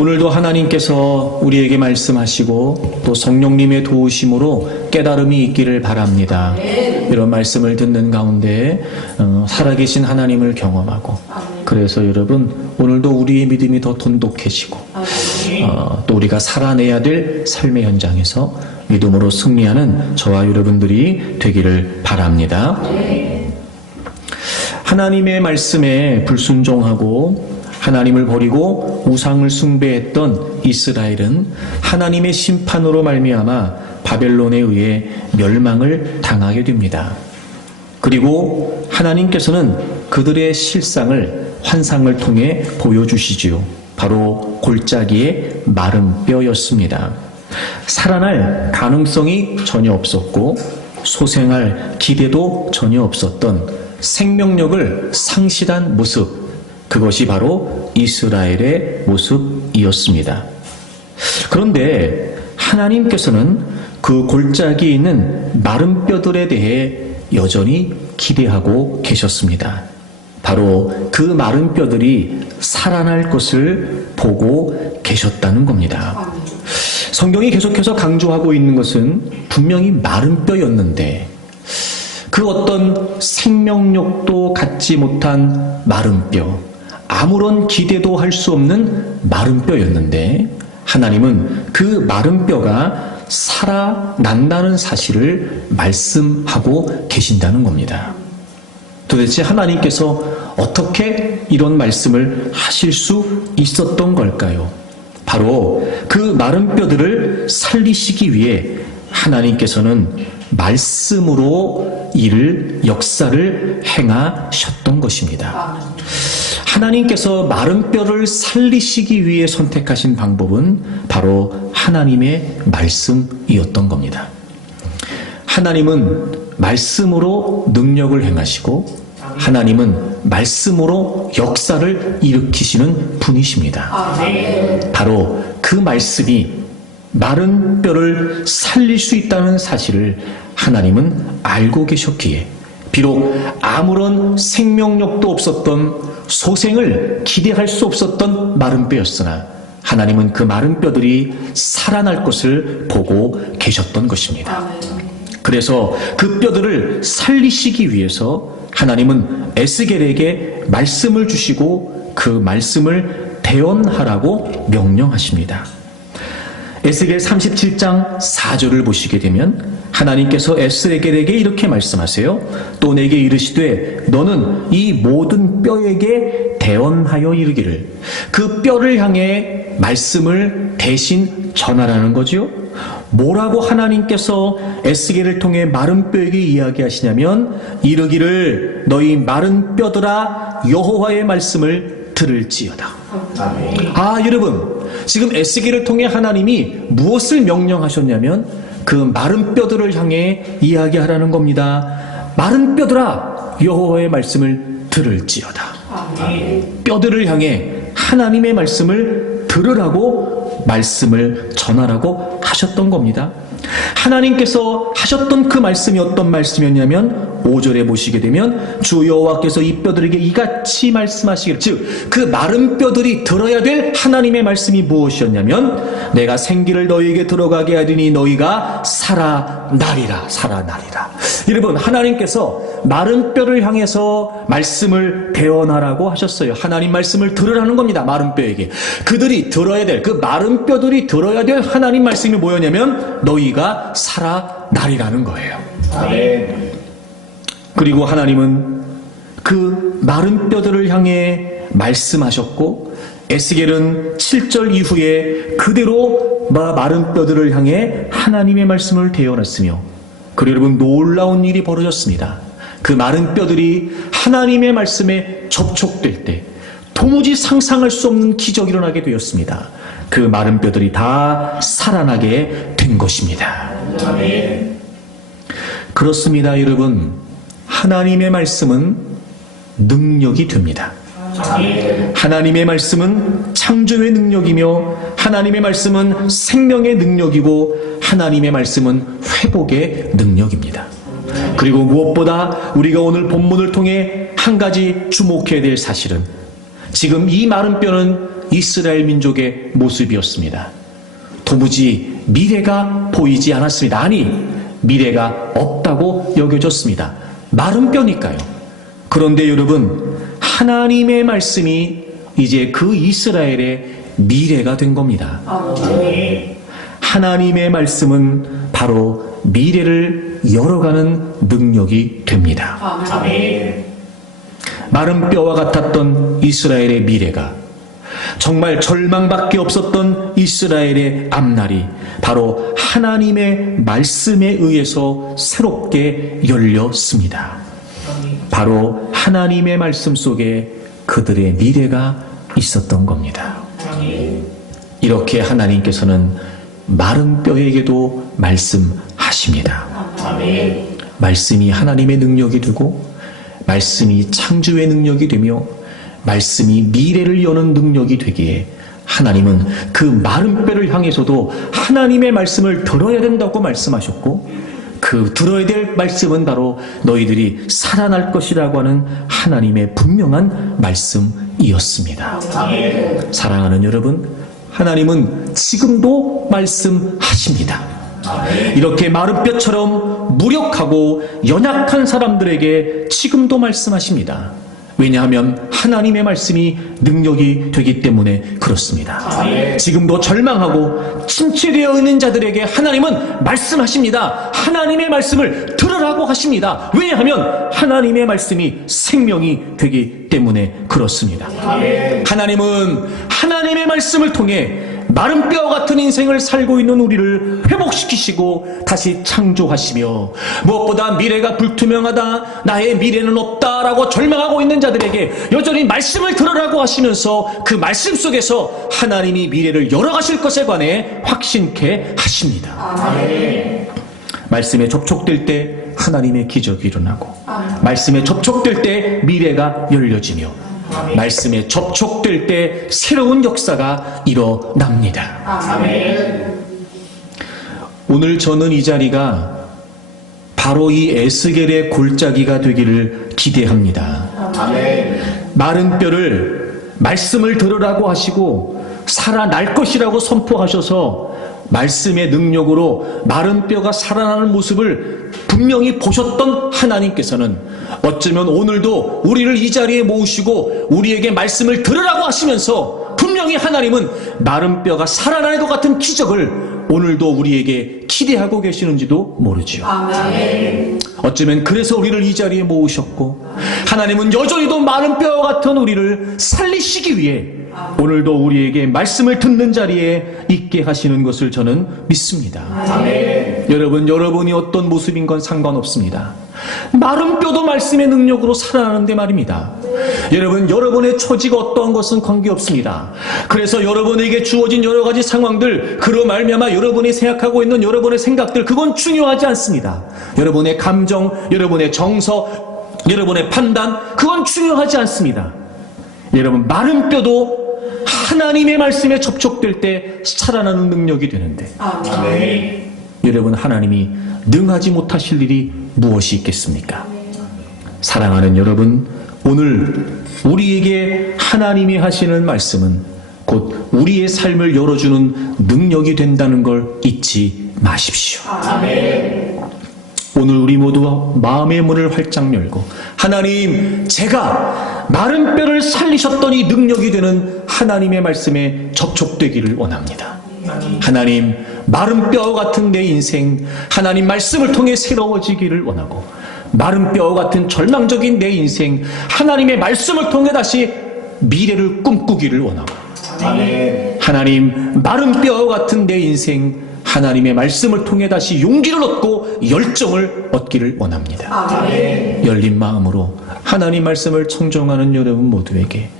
오늘도 하나님께서 우리에게 말씀하시고 또 성령님의 도우심으로 깨달음이 있기를 바랍니다. 이런 말씀을 듣는 가운데 살아계신 하나님을 경험하고, 그래서 여러분 오늘도 우리의 믿음이 더 돈독해지고 또 우리가 살아내야 될 삶의 현장에서 믿음으로 승리하는 저와 여러분들이 되기를 바랍니다. 하나님의 말씀에 불순종하고 하나님을 버리고 우상을 숭배했던 이스라엘은 하나님의 심판으로 말미암아 바벨론에 의해 멸망을 당하게 됩니다. 그리고 하나님께서는 그들의 실상을 환상을 통해 보여주시지요. 바로 골짜기의 마른 뼈였습니다. 살아날 가능성이 전혀 없었고 소생할 기대도 전혀 없었던 생명력을 상실한 모습, 그것이 바로 이스라엘의 모습이었습니다. 그런데 하나님께서는 그 골짜기에 있는 마른 뼈들에 대해 여전히 기대하고 계셨습니다. 바로 그 마른 뼈들이 살아날 것을 보고 계셨다는 겁니다. 성경이 계속해서 강조하고 있는 것은 분명히 마른 뼈였는데, 그 어떤 생명력도 갖지 못한 마른 뼈, 아무런 기대도 할 수 없는 마른 뼈였는데, 하나님은 그 마른 뼈가 살아난다는 사실을 말씀하고 계신다는 겁니다. 도대체 하나님께서 어떻게 이런 말씀을 하실 수 있었던 걸까요? 바로 그 마른 뼈들을 살리시기 위해 하나님께서는 말씀으로 역사를 행하셨던 것입니다. 하나님께서 마른 뼈를 살리시기 위해 선택하신 방법은 바로 하나님의 말씀이었던 겁니다. 하나님은 말씀으로 능력을 행하시고 하나님은 말씀으로 역사를 일으키시는 분이십니다. 바로 그 말씀이 마른 뼈를 살릴 수 있다는 사실을 하나님은 알고 계셨기에, 비록 아무런 생명력도 없었던, 소생을 기대할 수 없었던 마른 뼈였으나 하나님은 그 마른 뼈들이 살아날 것을 보고 계셨던 것입니다. 그래서 그 뼈들을 살리시기 위해서 하나님은 에스겔에게 말씀을 주시고 그 말씀을 대언하라고 명령하십니다. 에스겔 37장 4절을 보시게 되면 하나님께서 에스겔에게 이렇게 말씀하세요. 또 내게 이르시되 너는 이 모든 뼈에게 대언하여 이르기를, 그 뼈를 향해 말씀을 대신 전하라는 거죠. 뭐라고 하나님께서 에스겔을 통해 마른 뼈에게 이야기하시냐면, 이르기를 너희 마른 뼈들아 여호와의 말씀을 들을지어다. 여러분, 지금 에스겔을 통해 하나님이 무엇을 명령하셨냐면 그 마른 뼈들을 향해 이야기하라는 겁니다. 마른 뼈들아 여호와의 말씀을 들을지어다. 뼈들을 향해 하나님의 말씀을 들으라고 말씀을 전하라고 하셨던 겁니다. 하나님께서 하셨던 그 말씀이 어떤 말씀이었냐면 5절에 보시게 되면 주 여호와께서 이 뼈들에게 이같이 말씀하시기를, 즉 그 마른 뼈들이 들어야 될 하나님의 말씀이 무엇이었냐면, 내가 생기를 너희에게 들어가게 하리니 너희가 살아나리라. 여러분, 하나님께서 마른 뼈를 향해서 말씀을 대언하라고 하셨어요. 하나님 말씀을 들으라는 겁니다. 마른 뼈에게 그들이 들어야 될, 그 마른 뼈들이 들어야 될 하나님 말씀이 뭐였냐면 너희가 살아나리라는 거예요. 아멘. 그리고 하나님은 그 마른 뼈들을 향해 말씀하셨고, 에스겔은 7절 이후에 그대로 마른 뼈들을 향해 하나님의 말씀을 대언했으며, 그리고 여러분 놀라운 일이 벌어졌습니다. 그 마른 뼈들이 하나님의 말씀에 접촉될 때 도무지 상상할 수 없는 기적이 일어나게 되었습니다. 그 마른 뼈들이 다 살아나게 된 것입니다. 아멘. 그렇습니다, 여러분. 하나님의 말씀은 능력이 됩니다. 아멘. 하나님의 말씀은 창조의 능력이며 하나님의 말씀은 생명의 능력이고 하나님의 말씀은 회복의 능력입니다. 그리고 무엇보다 우리가 오늘 본문을 통해 한 가지 주목해야 될 사실은, 지금 이 마른 뼈는 이스라엘 민족의 모습이었습니다. 도무지 미래가 보이지 않았습니다. 아니, 미래가 없다고 여겨졌습니다. 마른 뼈니까요. 그런데 여러분, 하나님의 말씀이 이제 그 이스라엘의 미래가 된 겁니다. 하나님의 말씀은 바로 미래를 열어가는 능력이 됩니다. 마른 뼈와 같았던 이스라엘의 미래가, 정말 절망밖에 없었던 이스라엘의 앞날이 바로 하나님의 말씀에 의해서 새롭게 열렸습니다. 바로 하나님의 말씀 속에 그들의 미래가 있었던 겁니다. 이렇게 하나님께서는 마른 뼈에게도 말씀하십니다. 말씀이 하나님의 능력이 되고, 말씀이 창조의 능력이 되며, 말씀이 미래를 여는 능력이 되기에 하나님은 그 마른 뼈를 향해서도 하나님의 말씀을 들어야 된다고 말씀하셨고, 그 들어야 될 말씀은 바로 너희들이 살아날 것이라고 하는 하나님의 분명한 말씀이었습니다. 사랑하는 여러분, 하나님은 지금도 말씀하십니다. 이렇게 마른 뼈처럼 무력하고 연약한 사람들에게 지금도 말씀하십니다. 왜냐하면 하나님의 말씀이 능력이 되기 때문에 그렇습니다. 지금도 절망하고 침체되어 있는 자들에게 하나님은 말씀하십니다. 하나님의 말씀을 들으라고 하십니다. 왜냐하면 하나님의 말씀이 생명이 되기 때문에 그렇습니다. 하나님은 하나님의 말씀을 통해 마른 뼈와 같은 인생을 살고 있는 우리를 회복시키시고 다시 창조하시며, 무엇보다 미래가 불투명하다, 나의 미래는 없다라고 절망하고 있는 자들에게 여전히 말씀을 들으라고 하시면서 그 말씀 속에서 하나님이 미래를 열어가실 것에 관해 확신케 하십니다. 말씀에 접촉될 때 하나님의 기적이 일어나고, 말씀에 접촉될 때 미래가 열려지며, 말씀에 접촉될 때 새로운 역사가 일어납니다. 오늘 저는 이 자리가 바로 이 에스겔의 골짜기가 되기를 기대합니다. 마른 뼈를 말씀을 들으라고 하시고 살아날 것이라고 선포하셔서 말씀의 능력으로 마른 뼈가 살아나는 모습을 분명히 보셨던 하나님께서는 어쩌면 오늘도 우리를 이 자리에 모으시고 우리에게 말씀을 들으라고 하시면서 분명히 하나님은 마른 뼈가 살아나는 것 같은 기적을 오늘도 우리에게 기대하고 계시는지도 모르지요. 어쩌면 그래서 우리를 이 자리에 모으셨고, 하나님은 여전히도 마른 뼈와 같은 우리를 살리시기 위해 오늘도 우리에게 말씀을 듣는 자리에 있게 하시는 것을 저는 믿습니다. 여러분, 여러분이 어떤 모습인 건 상관없습니다. 마른 뼈도 말씀의 능력으로 살아나는데 말입니다. 여러분, 여러분의 처지가 어떠한 것은 관계없습니다. 그래서 여러분에게 주어진 여러 가지 상황들, 그로 말미암아 여러분이 생각하고 있는 여러분의 생각들, 그건 중요하지 않습니다. 여러분의 감정, 여러분의 정서, 여러분의 판단, 그건 중요하지 않습니다. 여러분, 마른 뼈도 하나님의 말씀에 접촉될 때 살아나는 능력이 되는데, 여러분, 하나님이 능하지 못하실 일이 무엇이 있겠습니까? 사랑하는 여러분, 오늘 우리에게 하나님이 하시는 말씀은 곧 우리의 삶을 열어주는 능력이 된다는 걸 잊지 마십시오. 오늘 우리 모두 마음의 문을 활짝 열고, 하나님, 제가 마른 뼈를 살리셨던 이 능력이 되는 하나님의 말씀에 접촉되기를 원합니다. 하나님, 마른 뼈와 같은 내 인생, 하나님 말씀을 통해 새로워지기를 원하고, 마른 뼈와 같은 절망적인 내 인생, 하나님의 말씀을 통해 다시 미래를 꿈꾸기를 원하고, 하나님, 마른 뼈와 같은 내 인생, 하나님의 말씀을 통해 다시 용기를 얻고 열정을 얻기를 원합니다. 열린 마음으로 하나님 말씀을 청정하는 여러분 모두에게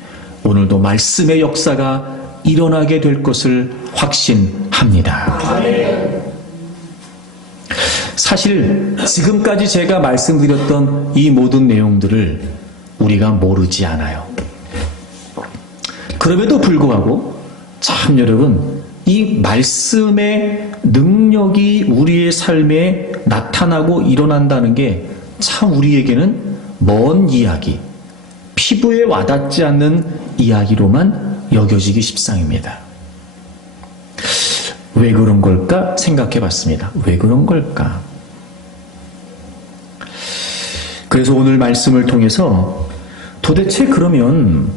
오늘도 말씀의 역사가 일어나게 될 것을 확신합니다. 사실 지금까지 제가 말씀드렸던 이 모든 내용들을 우리가 모르지 않아요. 그럼에도 불구하고 참 여러분, 이 말씀의 능력이 우리의 삶에 나타나고 일어난다는 게 참 우리에게는 먼 이야기, 피부에 와닿지 않는 이야기로만 여겨지기 십상입니다. 왜 그런 걸까 생각해 봤습니다. 왜 그런 걸까? 그래서 오늘 말씀을 통해서 도대체 그러면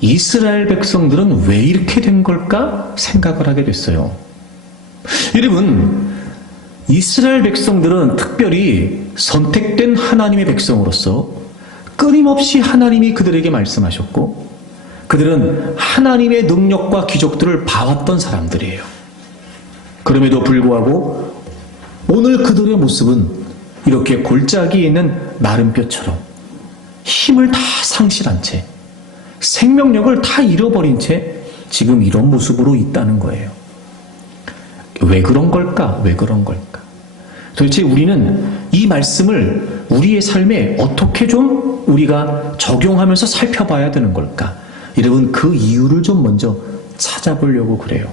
이스라엘 백성들은 왜 이렇게 된 걸까 생각을 하게 됐어요. 여러분, 이스라엘 백성들은 특별히 선택된 하나님의 백성으로서 끊임없이 하나님이 그들에게 말씀하셨고 그들은 하나님의 능력과 기적들을 봐왔던 사람들이에요. 그럼에도 불구하고 오늘 그들의 모습은 이렇게 골짜기에 있는 마른 뼈처럼 힘을 다 상실한 채 생명력을 다 잃어버린 채 지금 이런 모습으로 있다는 거예요. 왜 그런 걸까? 왜 그런 걸까? 도대체 우리는 이 말씀을 우리의 삶에 어떻게 좀 우리가 적용하면서 살펴봐야 되는 걸까? 여러분, 그 이유를 좀 먼저 찾아보려고 그래요.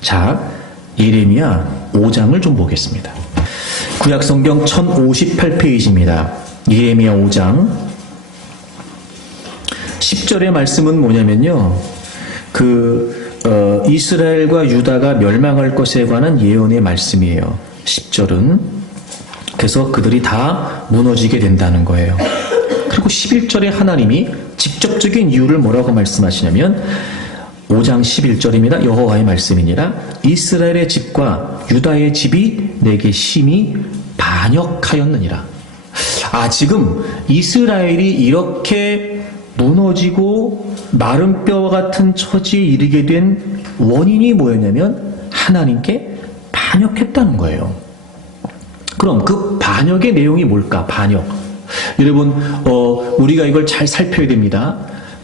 자, 예레미야 5장을 좀 보겠습니다. 구약성경 1058페이지입니다. 예레미야 5장 10절의 말씀은 뭐냐면요, 이스라엘과 유다가 멸망할 것에 관한 예언의 말씀이에요. 10절은 그래서 그들이 다 무너지게 된다는 거예요. 그리고 11절에 하나님이 직접적인 이유를 뭐라고 말씀하시냐면 5장 11절입니다. 여호와의 말씀이니라 이스라엘의 집과 유다의 집이 내게 심히 반역하였느니라. 지금 이스라엘이 이렇게 무너지고 마른 뼈와 같은 처지에 이르게 된 원인이 뭐였냐면 하나님께 반역했다는 거예요. 그럼 그 반역의 내용이 뭘까? 반역. 여러분, 우리가 이걸 잘 살펴야 됩니다.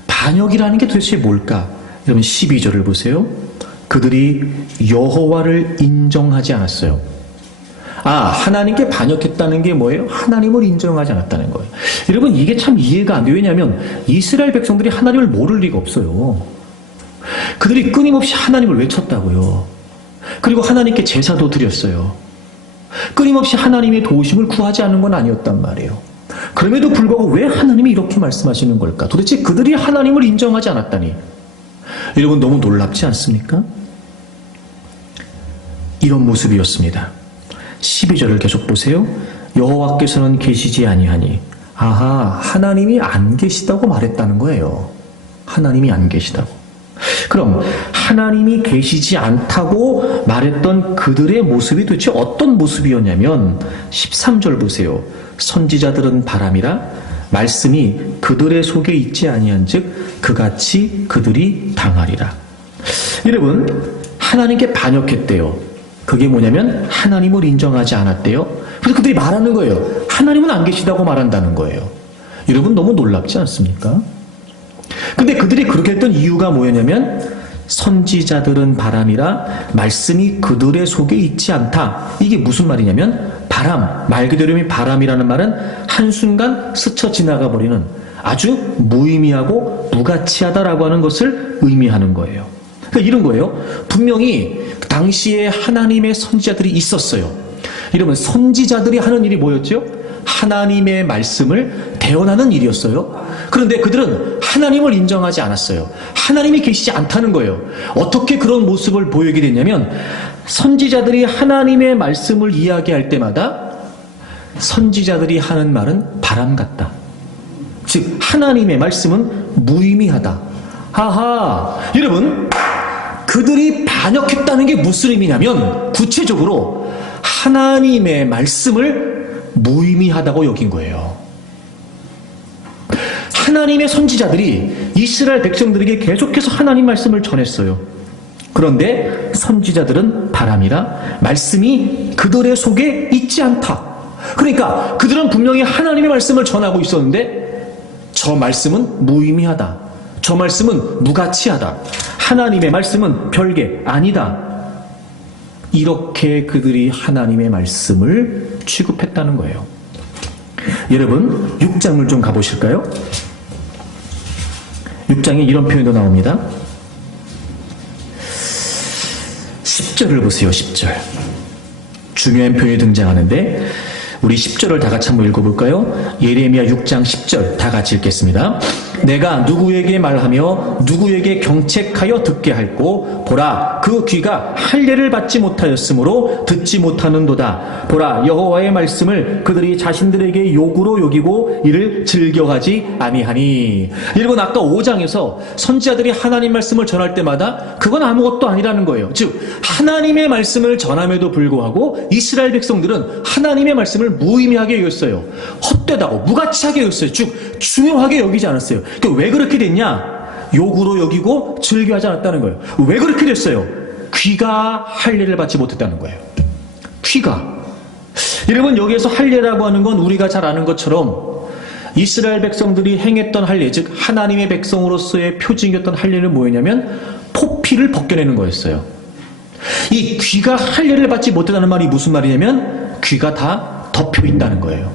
반역이라는 게 도대체 뭘까? 여러분 12절을 보세요. 그들이 여호와를 인정하지 않았어요. 하나님께 반역했다는 게 뭐예요? 하나님을 인정하지 않았다는 거예요. 여러분, 이게 참 이해가 안 돼요. 왜냐하면 이스라엘 백성들이 하나님을 모를 리가 없어요. 그들이 끊임없이 하나님을 외쳤다고요. 그리고 하나님께 제사도 드렸어요. 끊임없이 하나님의 도우심을 구하지 않은 건 아니었단 말이에요. 그럼에도 불구하고 왜 하나님이 이렇게 말씀하시는 걸까? 도대체 그들이 하나님을 인정하지 않았다니. 여러분, 너무 놀랍지 않습니까? 이런 모습이었습니다. 12절을 계속 보세요. 여호와께서는 계시지 아니하니. 하나님이 안 계시다고 말했다는 거예요. 하나님이 안 계시다고. 그럼 하나님이 계시지 않다고 말했던 그들의 모습이 도대체 어떤 모습이었냐면 13절 보세요. 선지자들은 바람이라 말씀이 그들의 속에 있지 아니한즉 그같이 그들이 당하리라. 여러분, 하나님께 반역했대요. 그게 뭐냐면 하나님을 인정하지 않았대요. 그래서 그들이 말하는 거예요. 하나님은 안 계시다고 말한다는 거예요. 여러분, 너무 놀랍지 않습니까? 근데 그들이 그렇게 했던 이유가 뭐였냐면 선지자들은 바람이라 말씀이 그들의 속에 있지 않다. 이게 무슨 말이냐면 바람, 말 그대로 바람이라는 말은 한순간 스쳐 지나가 버리는 아주 무의미하고 무가치하다라고 하는 것을 의미하는 거예요. 그러니까 이런 거예요. 분명히 당시에 하나님의 선지자들이 있었어요. 이러면 선지자들이 하는 일이 뭐였죠? 하나님의 말씀을 대언하는 일이었어요. 그런데 그들은 하나님을 인정하지 않았어요. 하나님이 계시지 않다는 거예요. 어떻게 그런 모습을 보이게 됐냐면 선지자들이 하나님의 말씀을 이야기할 때마다 선지자들이 하는 말은 바람 같다. 즉 하나님의 말씀은 무의미하다. 여러분, 그들이 반역했다는 게 무슨 의미냐면 구체적으로 하나님의 말씀을 무의미하다고 여긴 거예요. 하나님의 선지자들이 이스라엘 백성들에게 계속해서 하나님 말씀을 전했어요. 그런데 선지자들은 바람이라 말씀이 그들의 속에 있지 않다. 그러니까 그들은 분명히 하나님의 말씀을 전하고 있었는데 저 말씀은 무의미하다. 저 말씀은 무가치하다. 하나님의 말씀은 별게 아니다. 이렇게 그들이 하나님의 말씀을 취급했다는 거예요. 여러분, 6장을 좀 가보실까요? 6장에 이런 표현도 나옵니다. 10절을 보세요. 10절. 중요한 표현이 등장하는데 우리 10절을 다 같이 한번 읽어볼까요? 예레미야 6장 10절 다 같이 읽겠습니다. 내가 누구에게 말하며 누구에게 경책하여 듣게 할꼬 보라 그 귀가 할례를 받지 못하였으므로 듣지 못하는도다. 보라 여호와의 말씀을 그들이 자신들에게 욕으로 여기고 이를 즐겨하지 아니하니. 여러분 아까 5장에서 선지자들이 하나님 말씀을 전할 때마다 그건 아무것도 아니라는 거예요. 즉 하나님의 말씀을 전함에도 불구하고 이스라엘 백성들은 하나님의 말씀을 무의미하게 여겼어요. 헛되다고 무가치하게 여겼어요. 즉 중요하게 여기지 않았어요. 그러니까 왜 그렇게 됐냐? 욕으로 여기고 즐겨하지 않았다는 거예요. 왜 그렇게 됐어요? 귀가 할례를 받지 못했다는 거예요. 귀가. 여러분 여기에서 할례라고 하는 건 우리가 잘 아는 것처럼 이스라엘 백성들이 행했던 할례, 즉 하나님의 백성으로서의 표징이었던 할례는 뭐였냐면 포피를 벗겨내는 거였어요. 이 귀가 할례를 받지 못했다는 말이 무슨 말이냐면 귀가 다 덮여 있다는 거예요.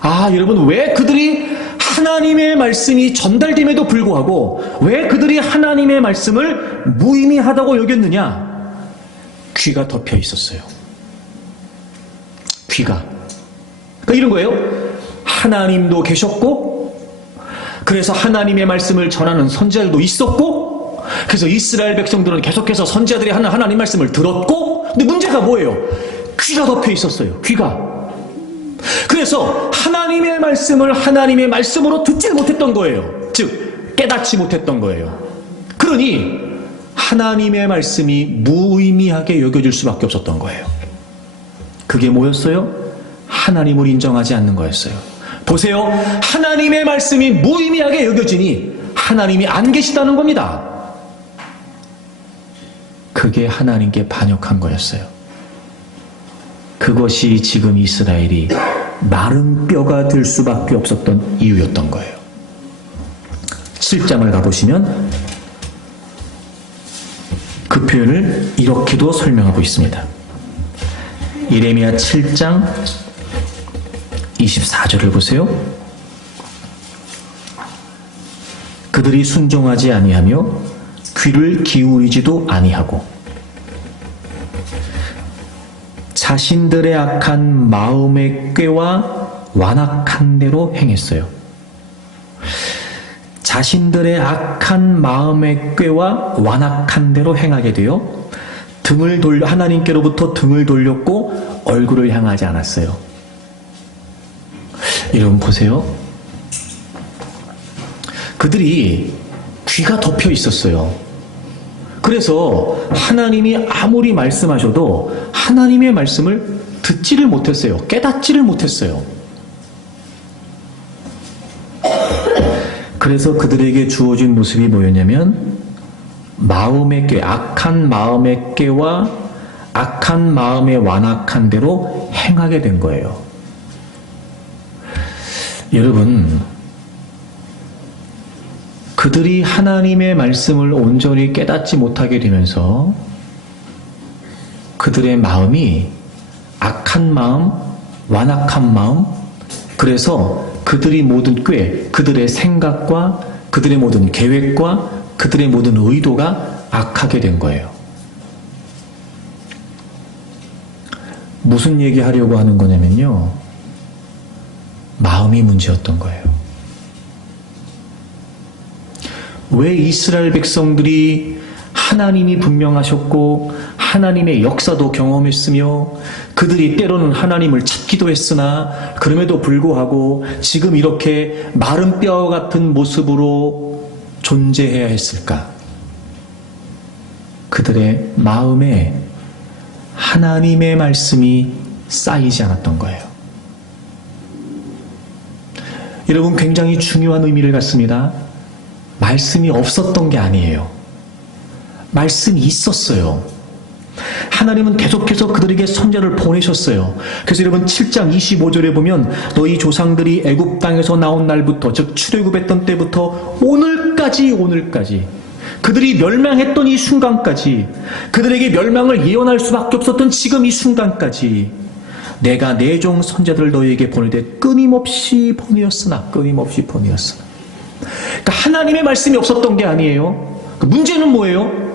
아, 여러분 왜 그들이 하나님의 말씀이 전달됨에도 불구하고 왜 그들이 하나님의 말씀을 무의미하다고 여겼느냐? 귀가 덮여 있었어요. 귀가. 그러니까 이런 거예요. 하나님도 계셨고 그래서 하나님의 말씀을 전하는 선지자들도 있었고 그래서 이스라엘 백성들은 계속해서 선지자들이 하는 하나님 말씀을 들었고 근데 문제가 뭐예요? 귀가 덮여 있었어요. 귀가. 그래서 하나님의 말씀을 하나님의 말씀으로 듣지 못했던 거예요. 즉 깨닫지 못했던 거예요. 그러니 하나님의 말씀이 무의미하게 여겨질 수밖에 없었던 거예요. 그게 뭐였어요? 하나님을 인정하지 않는 거였어요. 보세요. 하나님의 말씀이 무의미하게 여겨지니 하나님이 안 계시다는 겁니다. 그게 하나님께 반역한 거였어요. 그것이 지금 이스라엘이 마른 뼈가 될 수밖에 없었던 이유였던 거예요. 7장을 가보시면 그 표현을 이렇게도 설명하고 있습니다. 예레미야 7장 24절을 보세요. 그들이 순종하지 아니하며 귀를 기울이지도 아니하고 자신들의 악한 마음의 꾀와 완악한 대로 행했어요. 자신들의 악한 마음의 꾀와 완악한 대로 행하게 되어 하나님께로부터 등을 돌렸고 얼굴을 향하지 않았어요. 여러분 보세요. 그들이 귀가 덮여 있었어요. 그래서 하나님이 아무리 말씀하셔도 하나님의 말씀을 듣지를 못했어요. 깨닫지를 못했어요. 그래서 그들에게 주어진 모습이 뭐였냐면 마음의 꾀, 악한 마음의 꾀와 악한 마음의 완악한 대로 행하게 된 거예요. 여러분, 그들이 하나님의 말씀을 온전히 깨닫지 못하게 되면서 그들의 마음이 악한 마음, 완악한 마음, 그래서 그들이 모든 꾀, 그들의 생각과 그들의 모든 계획과 그들의 모든 의도가 악하게 된 거예요. 무슨 얘기하려고 하는 거냐면요. 마음이 문제였던 거예요. 왜 이스라엘 백성들이 하나님이 분명하셨고 하나님의 역사도 경험했으며 그들이 때로는 하나님을 찾기도 했으나 그럼에도 불구하고 지금 이렇게 마른 뼈 같은 모습으로 존재해야 했을까? 그들의 마음에 하나님의 말씀이 쌓이지 않았던 거예요. 여러분 굉장히 중요한 의미를 갖습니다. 말씀이 없었던 게 아니에요. 말씀이 있었어요. 하나님은 계속해서 그들에게 선지자를 보내셨어요. 그래서 여러분 7장 25절에 보면 너희 조상들이 애굽 땅에서 나온 날부터 즉 출애굽했던 때부터 오늘까지 그들이 멸망했던 이 순간까지 그들에게 멸망을 예언할 수밖에 없었던 지금 이 순간까지 내가 내 종 선지자들을 너희에게 보내되 끊임없이 보내었으나 그러니까 하나님의 말씀이 없었던 게 아니에요. 문제는 뭐예요?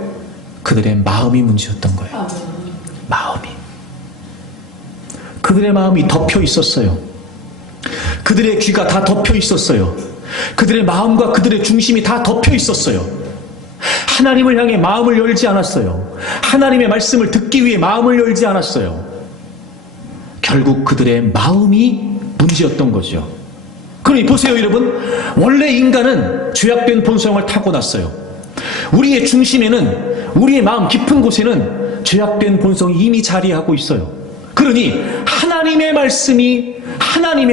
그들의 마음이 문제였던 거예요. 마음이. 그들의 마음이 덮여 있었어요. 그들의 귀가 다 덮여 있었어요. 그들의 마음과 그들의 중심이 다 덮여 있었어요. 하나님을 향해 마음을 열지 않았어요. 하나님의 말씀을 듣기 위해 마음을 열지 않았어요. 결국 그들의 마음이 문제였던 거죠. 그러니 보세요, 여러분. 원래 인간은 죄악된 본성을 타고났어요. 우리의 중심에는, 우리의 마음 깊은 곳에는 죄악된 본성이 이미 자리하고 있어요. 그러니 하나님의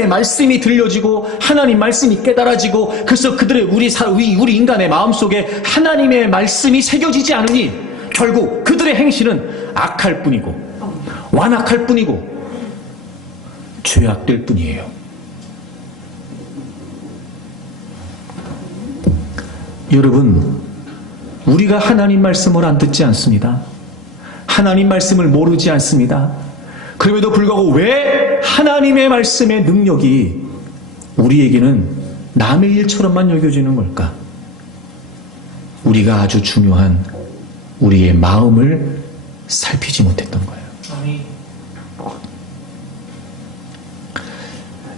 말씀이 들려지고 하나님 말씀이 깨달아지고, 그래서 그들의 우리 인간의 마음속에 하나님의 말씀이 새겨지지 않으니 결국 그들의 행실은 악할 뿐이고 완악할 뿐이고 죄악될 뿐이에요. 여러분, 우리가 하나님 말씀을 안 듣지 않습니다. 하나님 말씀을 모르지 않습니다. 그럼에도 불구하고 왜 하나님의 말씀의 능력이 우리에게는 남의 일처럼만 여겨지는 걸까? 우리가 아주 중요한 우리의 마음을 살피지 못했던 거예요.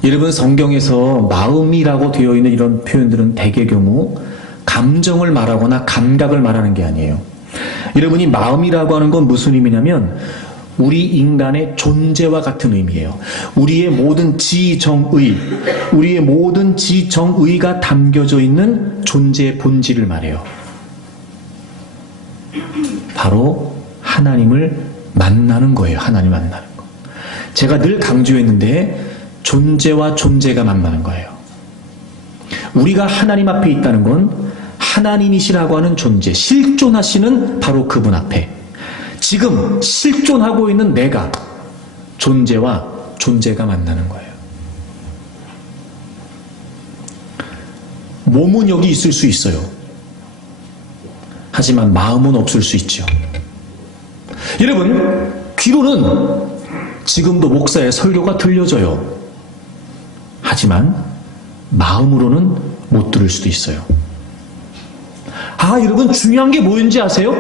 여러분, 성경에서 마음이라고 되어 있는 이런 표현들은 대개 경우 감정을 말하거나 감각을 말하는 게 아니에요. 여러분이 마음이라고 하는 건 무슨 의미냐면 우리 인간의 존재와 같은 의미예요. 우리의 모든 지정의가 담겨져 있는 존재의 본질을 말해요. 바로 하나님을 만나는 거예요. 하나님 만나는 거. 제가 늘 강조했는데 존재와 존재가 만나는 거예요. 우리가 하나님 앞에 있다는 건 하나님이시라고 하는 존재, 실존하시는 바로 그분 앞에 지금 실존하고 있는 내가, 존재와 존재가 만나는 거예요. 몸은 여기 있을 수 있어요. 하지만 마음은 없을 수 있죠. 여러분, 귀로는 지금도 목사의 설교가 들려져요. 하지만 마음으로는 못 들을 수도 있어요. 여러분, 중요한 게 뭐인지 아세요?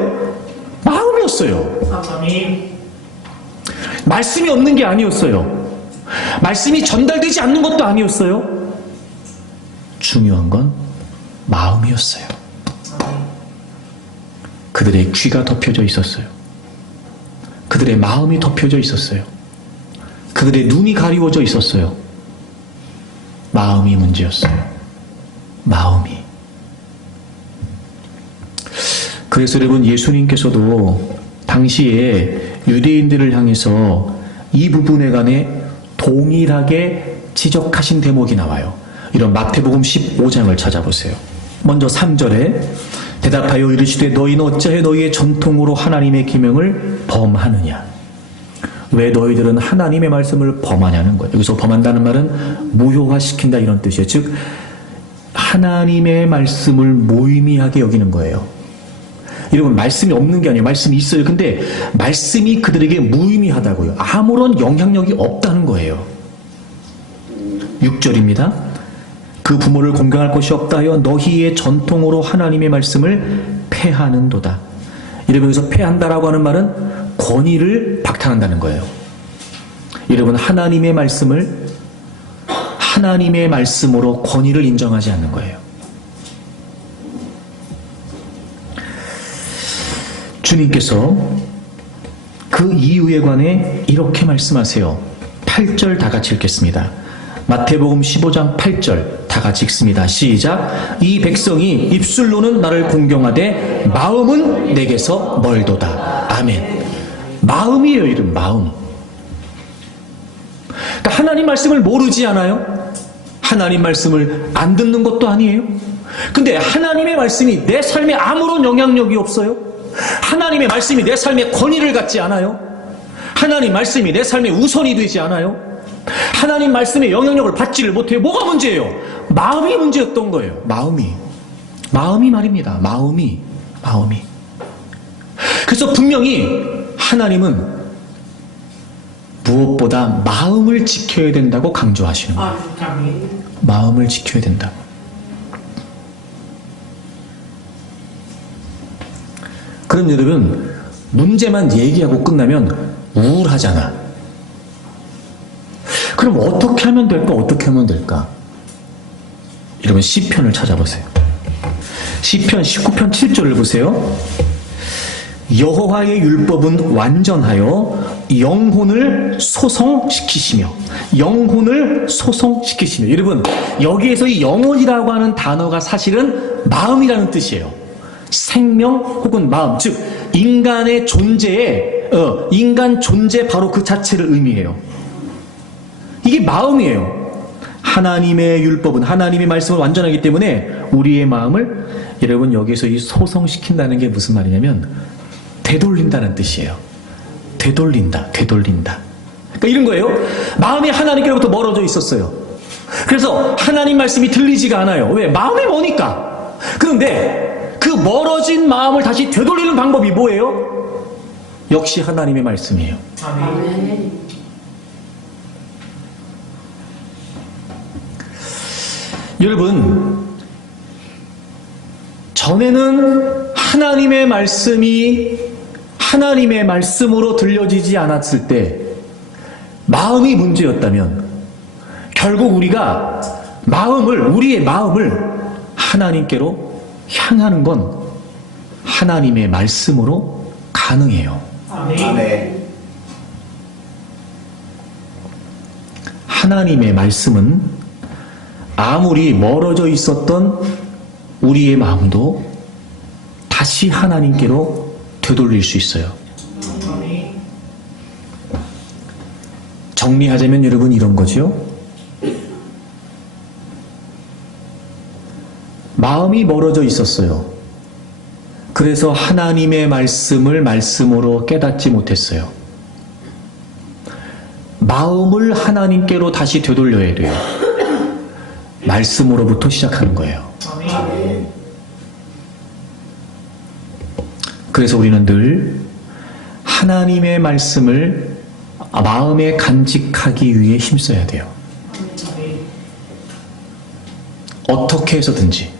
마음이었어요. 말씀이 없는 게 아니었어요. 말씀이 전달되지 않는 것도 아니었어요. 중요한 건 마음이었어요. 그들의 귀가 덮여져 있었어요. 그들의 마음이 덮여져 있었어요. 그들의 눈이 가리워져 있었어요. 마음이 문제였어요. 마음이. 그래서 여러분, 예수님께서도 당시에 유대인들을 향해서 이 부분에 관해 동일하게 지적하신 대목이 나와요. 이런 마태복음 15장을 찾아보세요. 먼저 3절에 대답하여 이르시되 너희는 어찌하여 너희의 전통으로 하나님의 계명을 범하느냐. 왜 너희들은 하나님의 말씀을 범하냐는 거예요. 여기서 범한다는 말은 무효화시킨다 이런 뜻이에요. 즉 하나님의 말씀을 무의미하게 여기는 거예요. 여러분, 말씀이 없는 게 아니에요. 말씀이 있어요. 근데 말씀이 그들에게 무의미하다고요. 아무런 영향력이 없다는 거예요. 6절입니다. 그 부모를 공경할 것이 없다 하여 너희의 전통으로 하나님의 말씀을 폐하는도다. 여러분, 여기서 폐한다라고 하는 말은 권위를 박탈한다는 거예요. 여러분, 하나님의 말씀으로 권위를 인정하지 않는 거예요. 주님께서 그 이유에 관해 이렇게 말씀하세요. 8절 다 같이 읽겠습니다. 마태복음 15장 8절 다 같이 읽습니다. 시작. 이 백성이 입술로는 나를 공경하되 마음은 내게서 멀도다. 아멘. 마음이에요. 이름 마음. 그러니까 하나님 말씀을 모르지 않아요? 하나님 말씀을 안 듣는 것도 아니에요? 근데 하나님의 말씀이 내 삶에 아무런 영향력이 없어요? 하나님의 말씀이 내 삶에 권위를 갖지 않아요? 하나님 말씀이 내 삶에 우선이 되지 않아요? 하나님 말씀의 영향력을 받지를 못해요. 뭐가 문제예요? 마음이 문제였던 거예요. 마음이 말입니다. 마음이. 그래서 분명히 하나님은 무엇보다 마음을 지켜야 된다고 강조하시는 거예요. 마음을 지켜야 된다고. 그럼 여러분, 문제만 얘기하고 끝나면 우울하잖아. 그럼 어떻게 하면 될까? 여러분 시편을 찾아보세요. 시편 19편 7절을 보세요. 여호와의 율법은 완전하여 영혼을 소성시키시며 영혼을 소성시키시며. 여러분 여기에서 이 영혼이라고 하는 단어가 사실은 마음이라는 뜻이에요. 생명 혹은 마음, 즉 인간의 존재에 인간 존재 바로 그 자체를 의미해요. 이게 마음이에요. 하나님의 율법은, 하나님의 말씀은 완전하기 때문에 우리의 마음을, 여러분 여기서 이 소성시킨다는 게 무슨 말이냐면 되돌린다는 뜻이에요. 되돌린다. 그러니까 이런 거예요. 마음이 하나님께로부터 멀어져 있었어요. 그래서 하나님 말씀이 들리지가 않아요. 왜? 마음이 머니까. 그런데 그 멀어진 마음을 다시 되돌리는 방법이 뭐예요? 역시 하나님의 말씀이에요. 아멘. 여러분, 전에는 하나님의 말씀이 하나님의 말씀으로 들려지지 않았을 때 마음이 문제였다면 결국 우리가 우리의 마음을 하나님께로 향하는 건 하나님의 말씀으로 가능해요. 아멘. 하나님의 말씀은 아무리 멀어져 있었던 우리의 마음도 다시 하나님께로 되돌릴 수 있어요. 정리하자면 여러분 이런 거죠. 마음이 멀어져 있었어요. 그래서 하나님의 말씀을 말씀으로 깨닫지 못했어요. 마음을 하나님께로 다시 되돌려야 돼요. 말씀으로부터 시작하는 거예요. 그래서 우리는 늘 하나님의 말씀을 마음에 간직하기 위해 힘써야 돼요. 어떻게 해서든지.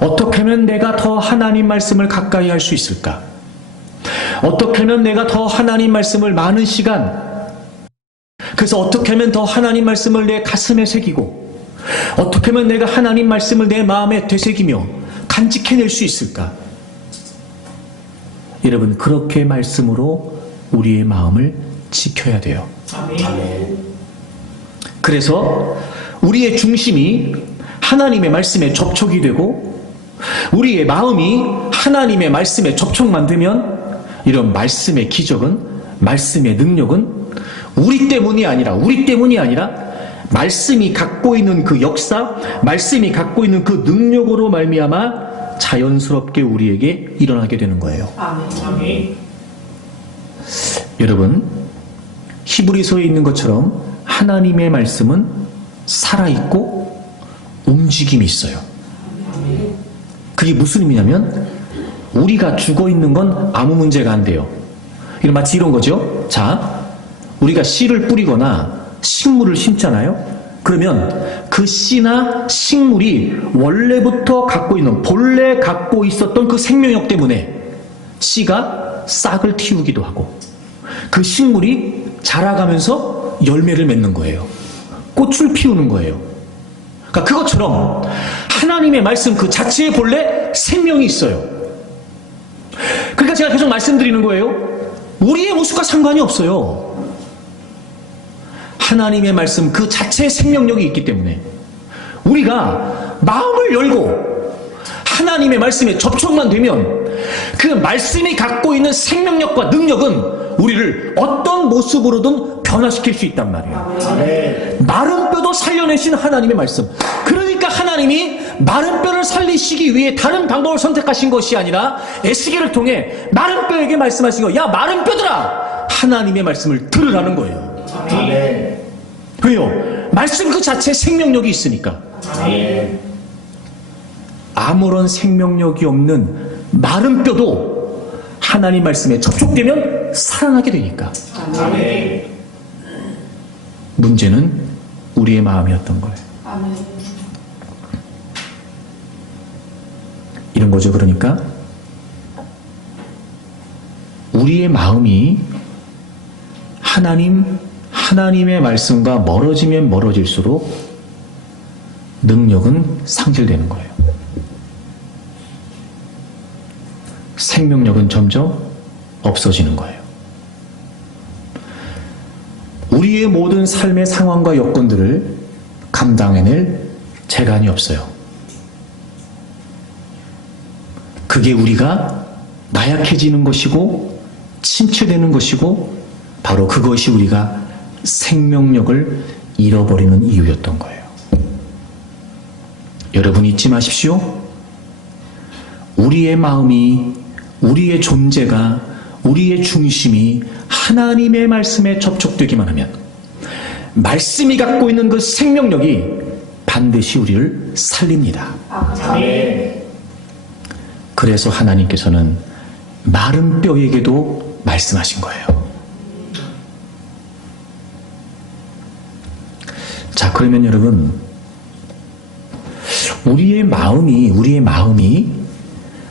어떻게 하면 내가 더 하나님 말씀을 가까이 할 수 있을까? 어떻게 하면 내가 더 하나님 말씀을 많은 시간, 그래서 어떻게 하면 더 하나님 말씀을 내 가슴에 새기고, 어떻게 하면 내가 하나님 말씀을 내 마음에 되새기며 간직해낼 수 있을까? 여러분, 그렇게 말씀으로 우리의 마음을 지켜야 돼요. 아멘. 그래서 우리의 중심이 하나님의 말씀에 접촉이 되고 우리의 마음이 하나님의 말씀에 접촉만 되면 이런 말씀의 기적은, 말씀의 능력은 우리 때문이 아니라 말씀이 갖고 있는 그 역사, 말씀이 갖고 있는 그 능력으로 말미암아 자연스럽게 우리에게 일어나게 되는 거예요. 아멘. 여러분, 히브리서에 있는 것처럼 하나님의 말씀은 살아있고 움직임이 있어요. 그게 무슨 의미냐면 우리가 죽어있는 건 아무 문제가 안 돼요. 마치 이런 거죠. 자, 우리가 씨를 뿌리거나 식물을 심잖아요. 그러면 그 씨나 식물이 원래부터 본래 갖고 있었던 그 생명력 때문에 씨가 싹을 틔우기도 하고 그 식물이 자라가면서 열매를 맺는 거예요. 꽃을 피우는 거예요. 그러니까 그것처럼 하나님의 말씀 그 자체에 본래 생명이 있어요. 그러니까 제가 계속 말씀드리는 거예요. 우리의 모습과 상관이 없어요. 하나님의 말씀 그 자체의 생명력이 있기 때문에 우리가 마음을 열고 하나님의 말씀에 접촉만 되면 그 말씀이 갖고 있는 생명력과 능력은 우리를 어떤 모습으로든 변화시킬 수 있단 말이에요. 네. 마른 뼈도 살려내신 하나님의 말씀. 그러니까 하나님이 마른 뼈를 살리시기 위해 다른 방법을 선택하신 것이 아니라 에스겔을 통해 마른 뼈에게 말씀하신 거예요. 야, 마른 뼈들아, 하나님의 말씀을 들으라는 거예요. 네. 왜요? 말씀 그 자체에 생명력이 있으니까. 네. 아무런 생명력이 없는 마른 뼈도 하나님 말씀에 접촉되면 살아나게 되니까. 아멘. 문제는 우리의 마음이었던 거예요. 아멘. 이런 거죠. 그러니까 우리의 마음이 하나님의 말씀과 멀어지면 멀어질수록 능력은 상실되는 거예요. 생명력은 점점 없어지는 거예요. 우리의 모든 삶의 상황과 여건들을 감당해낼 재간이 없어요. 그게 우리가 나약해지는 것이고 침체되는 것이고 바로 그것이 우리가 생명력을 잃어버리는 이유였던 거예요. 여러분 잊지 마십시오. 우리의 마음이, 우리의 존재가, 우리의 중심이 하나님의 말씀에 접촉되기만 하면 말씀이 갖고 있는 그 생명력이 반드시 우리를 살립니다. 그래서 하나님께서는 마른 뼈에게도 말씀하신 거예요. 자, 그러면 여러분, 우리의 마음이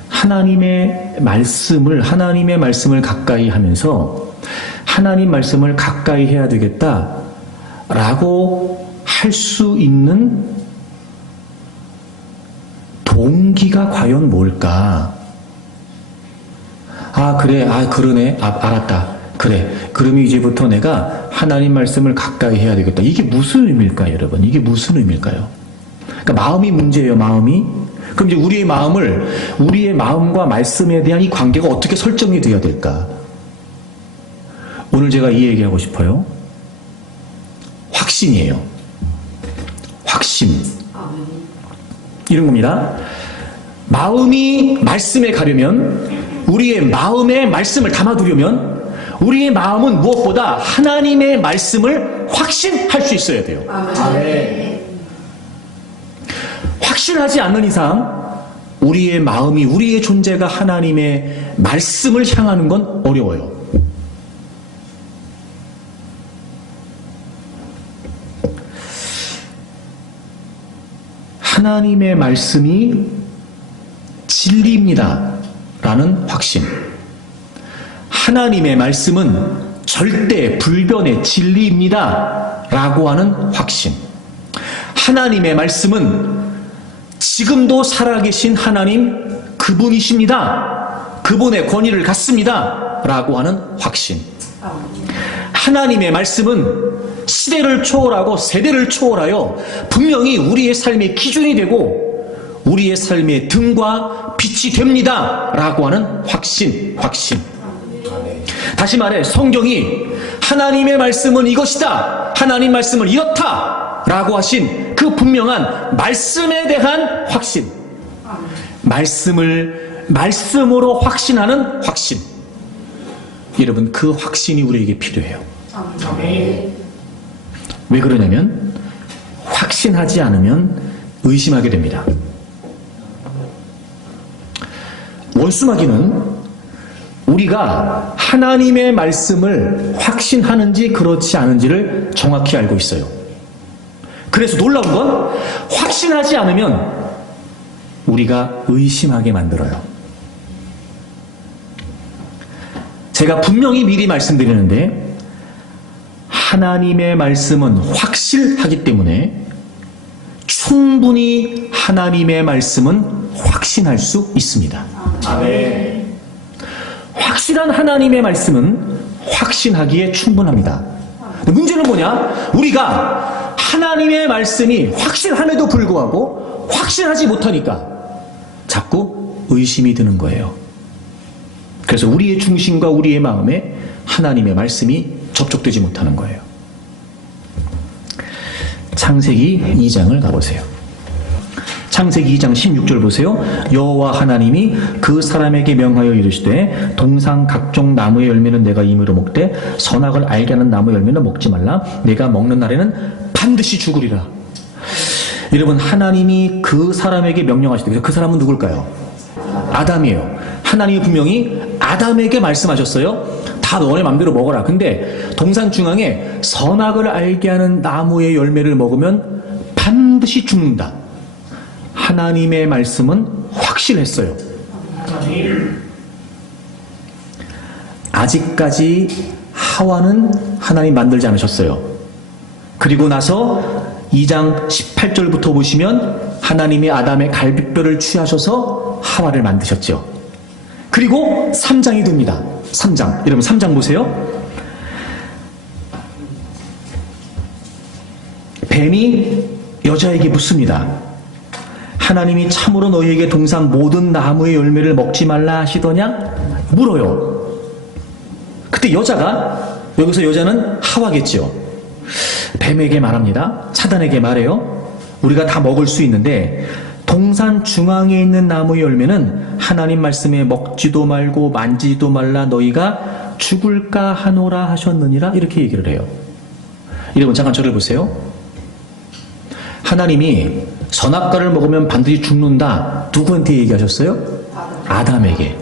하나님의 말씀을 가까이 하면서 하나님 말씀을 가까이 해야 되겠다라고 할 수 있는 동기가 과연 뭘까? 그러네. 알았다. 그래. 그러면 이제부터 내가 하나님 말씀을 가까이 해야 되겠다. 이게 무슨 의미일까요, 여러분? 이게 무슨 의미일까요? 그러니까 마음이 문제예요, 마음이. 그럼 이제 우리의 마음과 말씀에 대한 이 관계가 어떻게 설정이 되어야 될까? 오늘 제가 이 얘기하고 싶어요. 확신이에요. 확신. 이런 겁니다. 마음이 말씀에 가려면, 우리의 마음에 말씀을 담아두려면, 우리의 마음은 무엇보다 하나님의 말씀을 확신할 수 있어야 돼요. 확신하지 않는 이상 우리의 마음이, 우리의 존재가 하나님의 말씀을 향하는 건 어려워요. 하나님의 말씀이 진리입니다 라는 확신, 하나님의 말씀은 절대 불변의 진리입니다 라고 하는 확신, 하나님의 말씀은 지금도 살아계신 하나님 그분이십니다, 그분의 권위를 갖습니다 라고 하는 확신, 하나님의 말씀은 시대를 초월하고 세대를 초월하여 분명히 우리의 삶의 기준이 되고 우리의 삶의 등과 빛이 됩니다 라고 하는 확신. 다시 말해, 성경이 하나님의 말씀은 이것이다, 하나님 말씀은 이렇다 라고 하신 그 분명한 말씀에 대한 확신, 말씀으로 확신하는 확신. 여러분, 그 확신이 우리에게 필요해요. 왜 그러냐면 확신하지 않으면 의심하게 됩니다. 원수마귀는 우리가 하나님의 말씀을 확신하는지 그렇지 않은지를 정확히 알고 있어요. 그래서 놀라운 건 확신하지 않으면 우리가 의심하게 만들어요. 제가 분명히 미리 말씀드리는데 하나님의 말씀은 확실하기 때문에 충분히 하나님의 말씀은 확신할 수 있습니다. 아멘. 확실한 하나님의 말씀은 확신하기에 충분합니다. 문제는 뭐냐? 우리가 하나님의 말씀이 확실함에도 불구하고 확신하지 못하니까 자꾸 의심이 드는 거예요. 그래서 우리의 중심과 우리의 마음에 하나님의 말씀이 접촉되지 못하는 거예요. 창세기 2장을 가보세요. 창세기 2장 16절 보세요. 여호와 하나님이 그 사람에게 명하여 이르시되 동상 각종 나무의 열매는 내가 임의로 먹되 선악을 알게 하는 나무 열매는 먹지 말라. 내가 먹는 날에는 반드시 죽으리라. 여러분, 하나님이 그 사람에게 명령하시되, 그 사람은 누굴까요? 아담이에요. 하나님이 분명히 아담에게 말씀하셨어요. 다 너네 맘대로 먹어라. 근데 동산 중앙에 선악을 알게 하는 나무의 열매를 먹으면 반드시 죽는다. 하나님의 말씀은 확실했어요. 아직까지 하와는 하나님 만들지 않으셨어요. 그리고 나서 2장 18절부터 보시면 하나님이 아담의 갈비뼈를 취하셔서 하와를 만드셨죠. 그리고 3장이 됩니다. 3장. 여러분 3장 보세요. 뱀이 여자에게 묻습니다. 하나님이 참으로 너희에게 동산 모든 나무의 열매를 먹지 말라 하시더냐? 물어요. 그때 여자가, 여기서 여자는 하와겠죠. 뱀에게 말합니다. 사단에게 말해요. 우리가 다 먹을 수 있는데 동산 중앙에 있는 나무의 열매는 하나님 말씀에 먹지도 말고 만지지도 말라 너희가 죽을까 하노라 하셨느니라, 이렇게 얘기를 해요. 여러분 잠깐 저를 보세요. 하나님이 선악과를 먹으면 반드시 죽는다, 누구한테 얘기하셨어요? 아담에게.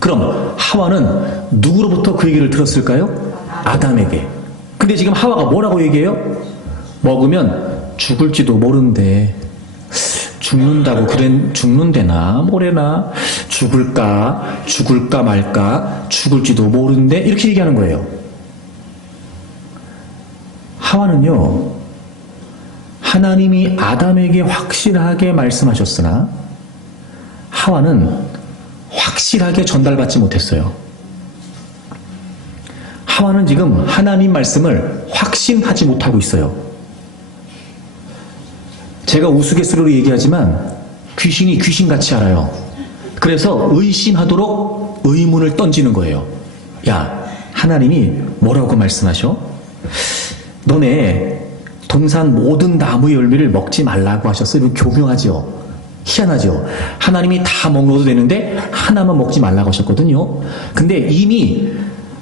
그럼 하와는 누구로부터 그 얘기를 들었을까요? 아담에게. 근데 지금 하와가 뭐라고 얘기해요? 먹으면 죽을지도 모른대. 죽는다고 죽는데나 뭐래나, 죽을까 말까, 죽을지도 모른대, 이렇게 얘기하는 거예요. 하와는요, 하나님이 아담에게 확실하게 말씀하셨으나 하와는 확실하게 전달받지 못했어요. 하와는 지금 하나님 말씀을 확신하지 못하고 있어요. 제가 우스갯소리로 얘기하지만 귀신이 귀신같이 알아요. 그래서 의심하도록 의문을 던지는 거예요. 야, 하나님이 뭐라고 말씀하셔? 너네 동산 모든 나무의 열매를 먹지 말라고 하셨어. 이거 교묘하죠? 희한하죠? 하나님이 다 먹어도 되는데 하나만 먹지 말라고 하셨거든요. 근데 이미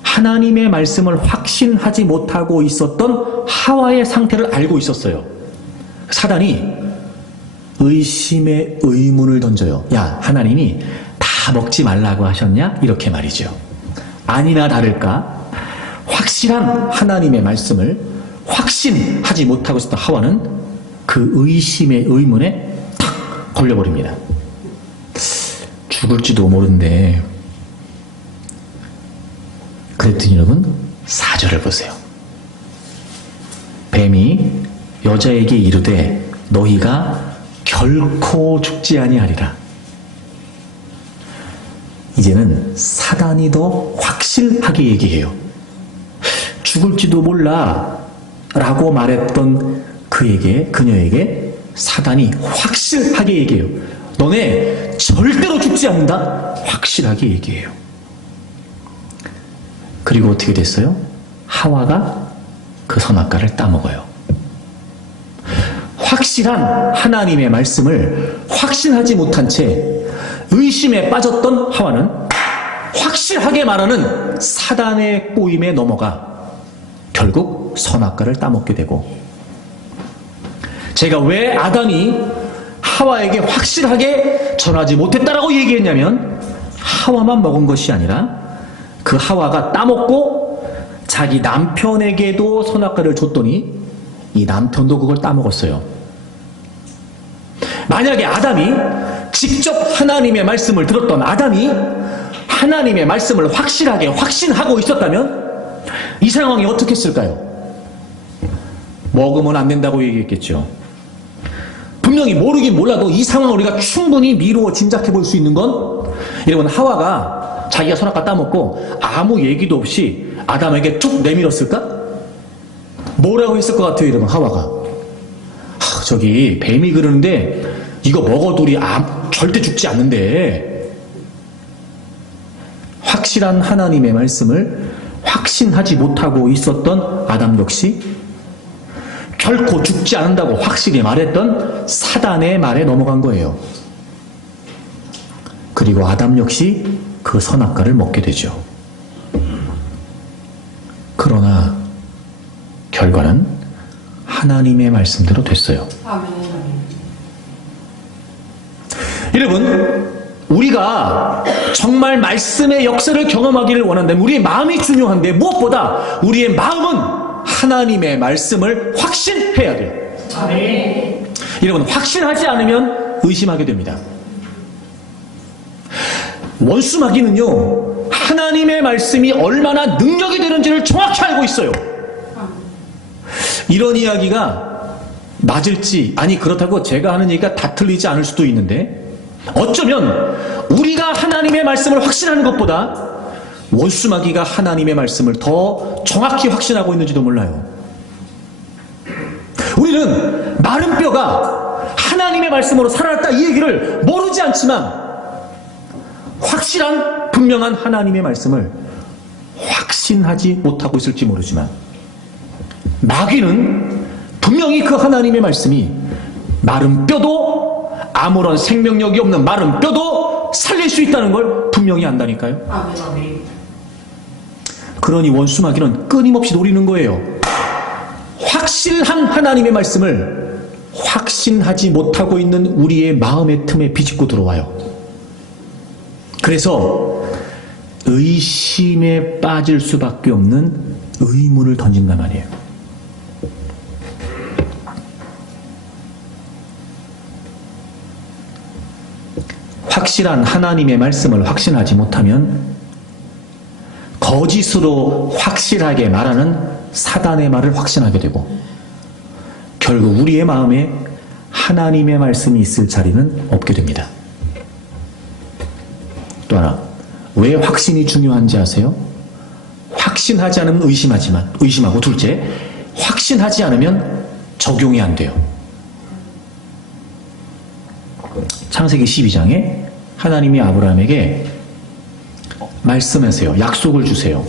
하나님의 말씀을 확신하지 못하고 있었던 하와의 상태를 알고 있었어요. 사단이 의심의 의문을 던져요. 야, 하나님이 다 먹지 말라고 하셨냐? 이렇게 말이죠. 아니나 다를까 확실한 하나님의 말씀을 확신하지 못하고 있었던 하와는 그 의심의 의문에 탁 걸려버립니다. 죽을지도 모른대. 그랬더니 여러분 4절을 보세요. 뱀이 여자에게 이르되 너희가 결코 죽지 아니하리라. 이제는 사단이 더 확실하게 얘기해요. 죽을지도 몰라 라고 말했던 그녀에게 사단이 확실하게 얘기해요. 너네 절대로 죽지 않는다. 확실하게 얘기해요. 그리고 어떻게 됐어요? 하와가 그 선악과를 따먹어요. 확실한 하나님의 말씀을 확신하지 못한 채 의심에 빠졌던 하와는 확실하게 말하는 사단의 꼬임에 넘어가 결국 선악과를 따먹게 되고, 제가 왜 아담이 하와에게 확실하게 전하지 못했다라고 얘기했냐면 하와만 먹은 것이 아니라 그 하와가 따먹고 자기 남편에게도 선악과를 줬더니 이 남편도 그걸 따먹었어요. 만약에 아담이 직접 하나님의 말씀을 들었던 아담이 하나님의 말씀을 확실하게 확신하고 있었다면 이 상황이 어떻게 했을까요? 먹으면 안 된다고 얘기했겠죠. 분명히 모르긴 몰라도 이 상황을 우리가 충분히 미루어 짐작해 볼 수 있는 건, 여러분 하와가 자기가 선악과 따먹고 아무 얘기도 없이 아담에게 툭 내밀었을까? 뭐라고 했을 것 같아요, 여러분? 하와가 저기 뱀이 그러는데 이거 먹어도 우리 절대 죽지 않는데. 확실한 하나님의 말씀을 확신하지 못하고 있었던 아담 역시 결코 죽지 않는다고 확실히 말했던 사단의 말에 넘어간 거예요. 그리고 아담 역시 그 선악과를 먹게 되죠. 그러나 결과는 하나님의 말씀대로 됐어요. 여러분, 우리가 정말 말씀의 역사를 경험하기를 원한다면 우리의 마음이 중요한데, 무엇보다 우리의 마음은 하나님의 말씀을 확신해야 돼요. 아멘. 여러분, 확신하지 않으면 의심하게 됩니다. 원수마귀는요, 하나님의 말씀이 얼마나 능력이 되는지를 정확히 알고 있어요. 이런 이야기가 맞을지, 아니 그렇다고 제가 하는 얘기가 다 틀리지 않을 수도 있는데 어쩌면 우리가 하나님의 말씀을 확신하는 것보다 원수마귀가 하나님의 말씀을 더 정확히 확신하고 있는지도 몰라요. 우리는 마른 뼈가 하나님의 말씀으로 살아났다 이 얘기를 모르지 않지만 확실한 분명한 하나님의 말씀을 확신하지 못하고 있을지 모르지만 마귀는 분명히 그 하나님의 말씀이 마른 뼈도 아무런 생명력이 없는 마른 뼈도 살릴 수 있다는 걸 분명히 안다니까요. 그러니 원수 마귀는 끊임없이 노리는 거예요. 확실한 하나님의 말씀을 확신하지 못하고 있는 우리의 마음의 틈에 비집고 들어와요. 그래서 의심에 빠질 수밖에 없는 의문을 던진단 말이에요. 확실한 하나님의 말씀을 확신하지 못하면 거짓으로 확실하게 말하는 사단의 말을 확신하게 되고 결국 우리의 마음에 하나님의 말씀이 있을 자리는 없게 됩니다. 또 하나, 왜 확신이 중요한지 아세요? 확신하지 않으면 의심하고 둘째, 확신하지 않으면 적용이 안 돼요. 창세기 12장에 하나님이 아브라함에게 말씀하세요. 약속을 주세요.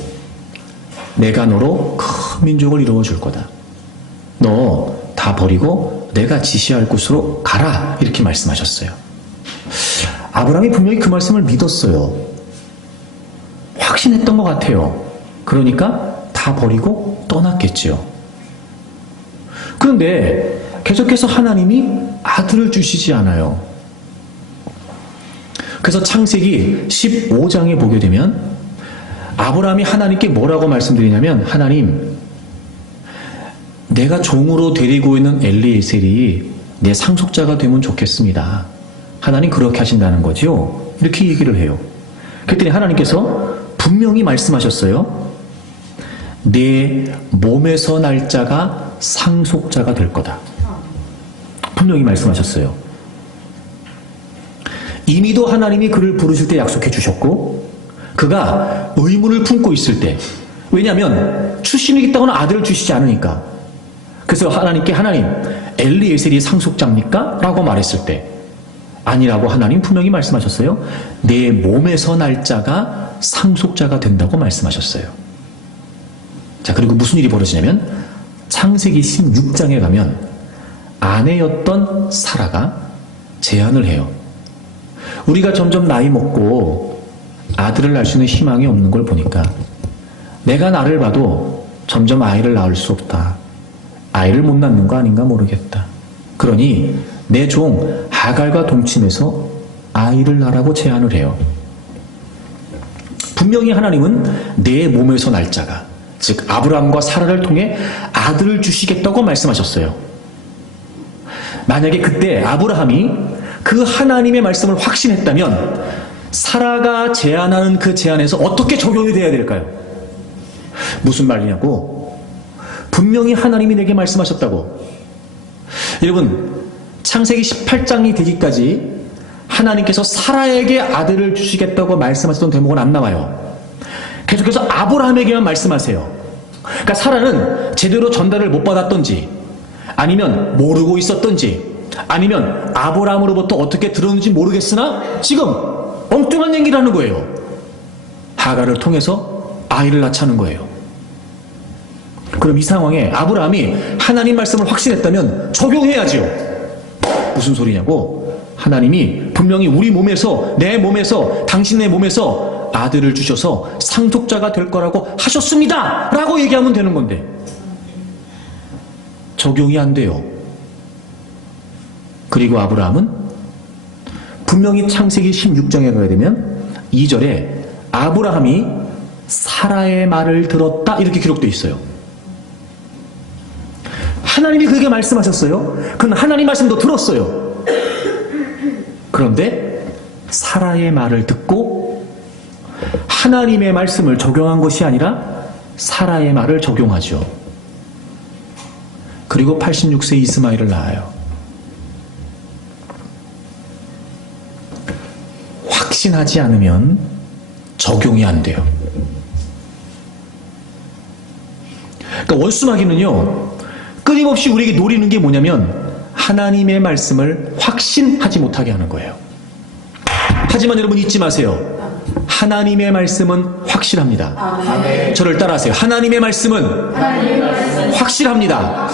내가 너로 큰 민족을 이루어 줄 거다. 너 다 버리고 내가 지시할 곳으로 가라. 이렇게 말씀하셨어요. 아브라함이 분명히 그 말씀을 믿었어요. 확신했던 것 같아요. 그러니까 다 버리고 떠났겠지요. 그런데 계속해서 하나님이 아들을 주시지 않아요. 그래서 창세기 15장에 보게 되면 아브라함이 하나님께 뭐라고 말씀드리냐면 하나님, 내가 종으로 데리고 있는 엘리에셀이 내 상속자가 되면 좋겠습니다. 하나님 그렇게 하신다는 거죠. 이렇게 얘기를 해요. 그랬더니 하나님께서 분명히 말씀하셨어요. 내 몸에서 날 자가 상속자가 될 거다. 분명히 말씀하셨어요. 이미도 하나님이 그를 부르실 때 약속해 주셨고 그가 의문을 품고 있을 때, 왜냐하면 출신이 있다고는 아들을 주시지 않으니까, 그래서 하나님께 하나님 엘리에셀이 상속자입니까? 라고 말했을 때 아니라고 하나님 분명히 말씀하셨어요. 내 몸에서 날 자가 상속자가 된다고 말씀하셨어요. 자, 그리고 무슨 일이 벌어지냐면 창세기 16장에 가면 아내였던 사라가 제안을 해요. 우리가 점점 나이 먹고 아들을 낳을 수 있는 희망이 없는 걸 보니까 내가 나를 봐도 점점 아이를 낳을 수 없다. 아이를 못 낳는 거 아닌가 모르겠다. 그러니 내 종 하갈과 동침해서 아이를 낳으라고 제안을 해요. 분명히 하나님은 내 몸에서 날 자가, 즉 아브라함과 사라를 통해 아들을 주시겠다고 말씀하셨어요. 만약에 그때 아브라함이 그 하나님의 말씀을 확신했다면 사라가 제안하는 그 제안에서 어떻게 적용이 돼야 될까요? 무슨 말이냐고? 분명히 하나님이 내게 말씀하셨다고. 여러분, 창세기 18장이 되기까지 하나님께서 사라에게 아들을 주시겠다고 말씀하셨던 대목은 안 나와요. 계속해서 아브라함에게만 말씀하세요. 그러니까 사라는 제대로 전달을 못 받았던지, 아니면 모르고 있었던지, 아니면 아브라함으로부터 어떻게 들었는지 모르겠으나 지금 엉뚱한 얘기를 하는 거예요. 하갈을 통해서 아이를 낳자는 거예요. 그럼 이 상황에 아브라함이 하나님 말씀을 확신했다면 적용해야지요. 무슨 소리냐고? 하나님이 분명히 우리 몸에서, 내 몸에서, 당신의 몸에서 아들을 주셔서 상속자가 될 거라고 하셨습니다 라고 얘기하면 되는 건데 적용이 안 돼요. 그리고 아브라함은 분명히 창세기 16장에 가게 되면 2절에 아브라함이 사라의 말을 들었다 이렇게 기록되어 있어요. 하나님이 그에게 말씀하셨어요. 그는 하나님 말씀도 들었어요. 그런데 사라의 말을 듣고 하나님의 말씀을 적용한 것이 아니라 사라의 말을 적용하죠. 그리고 86세 이스마엘을 낳아요. 확신하지 않으면 적용이 안 돼요. 그러니까 원수마귀는요, 끊임없이 우리에게 노리는 게 뭐냐면 하나님의 말씀을 확신하지 못하게 하는 거예요. 하지만 여러분 잊지 마세요. 하나님의 말씀은 확실합니다. 아멘. 저를 따라하세요. 하나님의 말씀은 확실합니다.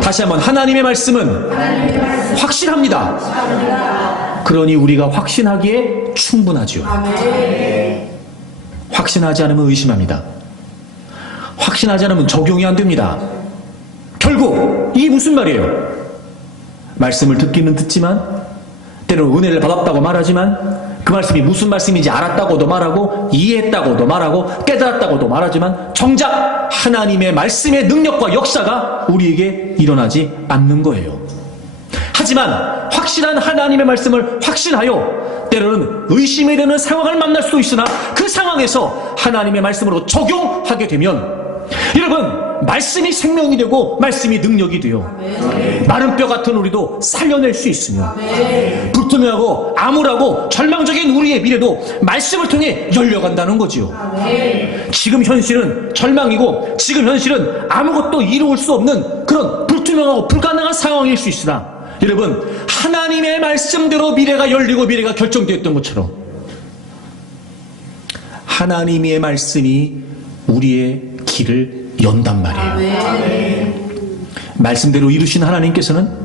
다시 한번 하나님의 말씀은 확실합니다. 그러니 우리가 확신하기에 충분하죠. 아멘. 확신하지 않으면 의심합니다. 확신하지 않으면 적용이 안 됩니다. 결국 이게 무슨 말이에요? 말씀을 듣기는 듣지만 때로는 은혜를 받았다고 말하지만 그 말씀이 무슨 말씀인지 알았다고도 말하고 이해했다고도 말하고 깨달았다고도 말하지만 정작 하나님의 말씀의 능력과 역사가 우리에게 일어나지 않는 거예요. 하지만 확실한 하나님의 말씀을 확신하여 때로는 의심이 되는 상황을 만날 수도 있으나 그 상황에서 하나님의 말씀으로 적용하게 되면 여러분 말씀이 생명이 되고 말씀이 능력이 돼요. 아멘. 마른 뼈 같은 우리도 살려낼 수 있으며 아멘. 불투명하고 암울하고 절망적인 우리의 미래도 말씀을 통해 열려간다는 거지요. 아멘. 지금 현실은 절망이고 지금 현실은 아무것도 이루을 수 없는 그런 불투명하고 불가능한 상황일 수 있으나 여러분 하나님의 말씀대로 미래가 열리고 미래가 결정되었던 것처럼 하나님의 말씀이 우리의 길을 연단 말이에요. 아멘. 말씀대로 이루신 하나님께서는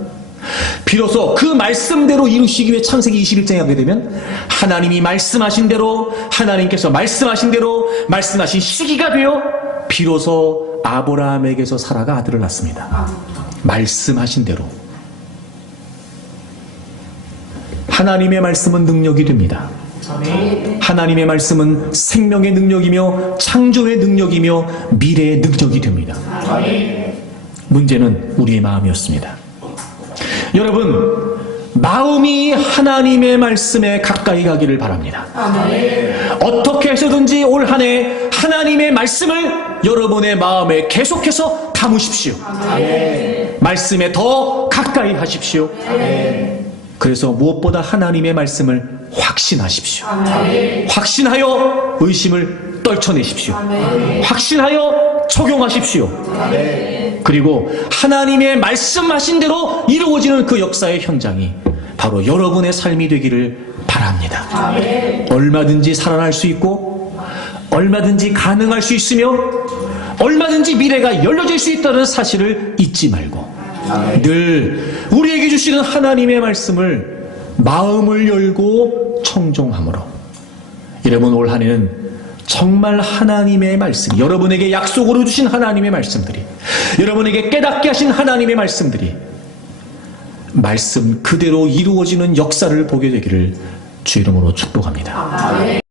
비로소 그 말씀대로 이루시기 위해 창세기 21장에 하게 되면 하나님이 말씀하신 대로 하나님께서 말씀하신 대로 말씀하신 시기가 되어 비로소 아브라함에게서 사라가 아들을 낳습니다. 말씀하신 대로 하나님의 말씀은 능력이 됩니다. 하나님의 말씀은 생명의 능력이며 창조의 능력이며 미래의 능력이 됩니다. 문제는 우리의 마음이었습니다. 여러분 마음이 하나님의 말씀에 가까이 가기를 바랍니다. 어떻게 해서든지 올 한 해 하나님의 말씀을 여러분의 마음에 계속해서 담으십시오. 말씀에 더 가까이 하십시오. 그래서 무엇보다 하나님의 말씀을 확신하십시오. 아멘. 확신하여 의심을 떨쳐내십시오. 아멘. 확신하여 적용하십시오. 아멘. 그리고 하나님의 말씀하신 대로 이루어지는 그 역사의 현장이 바로 여러분의 삶이 되기를 바랍니다. 아멘. 얼마든지 살아날 수 있고 얼마든지 가능할 수 있으며 얼마든지 미래가 열려질 수 있다는 사실을 잊지 말고 늘 우리에게 주시는 하나님의 말씀을 마음을 열고 청종함으로 여러분 올 한 해는 정말 하나님의 말씀, 여러분에게 약속으로 주신 하나님의 말씀들이 여러분에게 깨닫게 하신 하나님의 말씀들이 말씀 그대로 이루어지는 역사를 보게 되기를 주 이름으로 축복합니다.